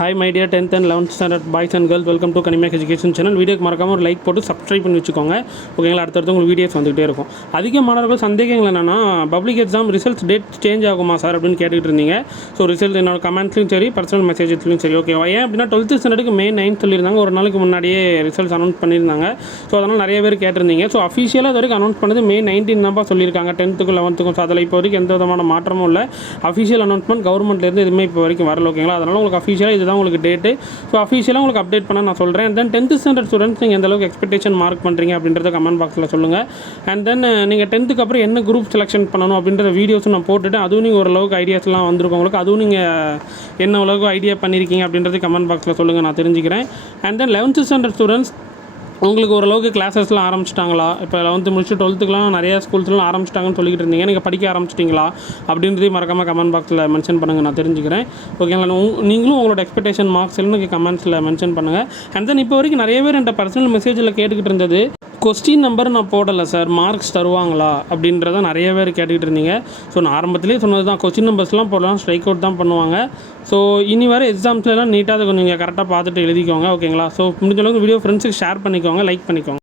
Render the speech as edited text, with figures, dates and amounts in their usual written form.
Hi my dear 10th and 11th standard boys and girls, welcome to Kanimak Education channel. வீடியோக்கு மறக்காம ஒரு like போட்டு subscribe பண்ணி வச்சுக்கோங்க. ஓகேங்களா, அடுத்தடுத்து உங்களுக்கு வீடியோஸ் வந்துகிட்டே இருக்கும். அதிக மாணவர்கள் சந்தேகங்கள் என்னென்னா, public exam results date change ஆகுமா சார் அப்படின்னு கேட்டுகிட்டு இருந்தீங்க. ஸோ ரிசல்ட் என்னோட கமெண்ட்ஸ்லையும் சரி, பர்சனல் மெசேஜஸ்லையும் சரி. ஓகேவா, ஏன் அப்படின்னா 12th ஸ்டாண்டர்டுக்கு May 9 சொல்லியிருந்தாங்க. ஒரு நாளைக்கு முன்னாடியே ரிசல்ட்ஸ் அனௌன்ஸ் பண்ணியிருந்தாங்க. ஸோ அதனால் நிறைய பேர் கேட்டிருந்தீங்க. ஸோ அஃபிஷியலாக இது வரைக்கும் அனௌன்ஸ் பண்ணது May 19 தான் சொல்லியிருக்காங்க, 10th 11th. ஸோ அதில் இப்போ வரைக்கும் எந்த விதமான மாற்றமும் இல்லை. அஃபிஷியல் அனௌன்ஸ்மெண்ட் கவர்மெண்ட்லேருந்து எதுவுமே இப்போ வரைக்கும் வரல. ஓகேங்களா, அதனால் உங்களுக்கு அஃபிஷியலாக இதுதான் உங்களுக்கு டேட்டு. ஸோ அஃபிஷியலாக உங்களுக்கு அப்டேட் பண்ண நான் சொல்கிறேன். தென் 10th ஸ்டாண்டர்ட் ஸ்டூடெண்ட்ஸ் நீங்கள் எந்த அளவுக்கு எக்ஸ்பெக்டேஷன் மார்க் பண்ணுறீங்க அப்படின்றத கமெண்ட் பாக்ஸில் சொல்லுங்கள். அண்ட் தென் நீங்கள் 10th அப்புறம் என்ன குரூப் செலெக்ஷன் பண்ணணும் அப்படின்ற வீடியோஸும் நான் போட்டுட்டு, அதுவும் நீங்கள் ஓரளவுக்கு ஐடியாஸ்லாம் வந்திருக்கும் உங்களுக்கு. அதுவும் நீங்கள் என்ன அளவுக்கு ஐடியா பண்ணியிருக்கீங்க அப்படின்றது கமெண்ட் பாக்ஸில் சொல்லுங்கள், நான் தெரிஞ்சுக்கிறேன். And then 11th standard students உங்களுக்கு ஓரளவுக்கு கிளாஸஸ்லாம் ஆரம்பிச்சிட்டாங்களா? இப்போ 11th முடிச்சு 12th நிறையா ஸ்கூல்ஸ்லாம் ஆரம்பிச்சிட்டாங்கன்னு சொல்லிக்கிட்டு இருந்தீங்க. நீங்கள் படிக்க ஆரம்பிச்சிட்டிங்களா அப்படின்றதையும் மறக்காமல் கமெண்ட் பாக்ஸில் மென்ஷன் பண்ணுங்கள், நான் தெரிஞ்சுக்கிறேன். ஓகேங்களா, நீங்களும் உங்களோட எக்ஸ்பெக்டேஷன் மார்க்ஸ் எல்லாம் கமெண்ட்ஸில் மென்ஷன் பண்ணுங்கள். அண்ட் தென் இப்போ வரைக்கும் நிறைய பேர் என்கிட்ட பர்சனல் மெசேஜில் கேட்டுக்கிட்டு இருந்தது, கொஸ்டின் நம்பர் நான் போடலை சார், மார்க்ஸ் தருவாங்களா அப்படின்றத நிறைய பேர் கேட்டுக்கிட்டு இருந்தீங்க. ஸோ நான் ஆரம்பத்திலே சொன்னது தான், கொஸ்டின் நம்பர்ஸ்லாம் போடலாம், ஸ்ட்ரைக் அவுட் தான் பண்ணுவாங்க. ஸோ இனி வர எக்ஸாம்ஸ்லாம் நீட்டாக அதை கொஞ்சம் நீங்கள் கரெக்டாக பார்த்துட்டு எழுதிக்கோங்க. ஓகேங்களா, ஸோ முடிஞ்ச அளவுக்கு வீடியோ ஃப்ரெண்ட்ஸுக்கு ஷேர் பண்ணிக்கோங்க, லைக் பண்ணிக்கோங்க.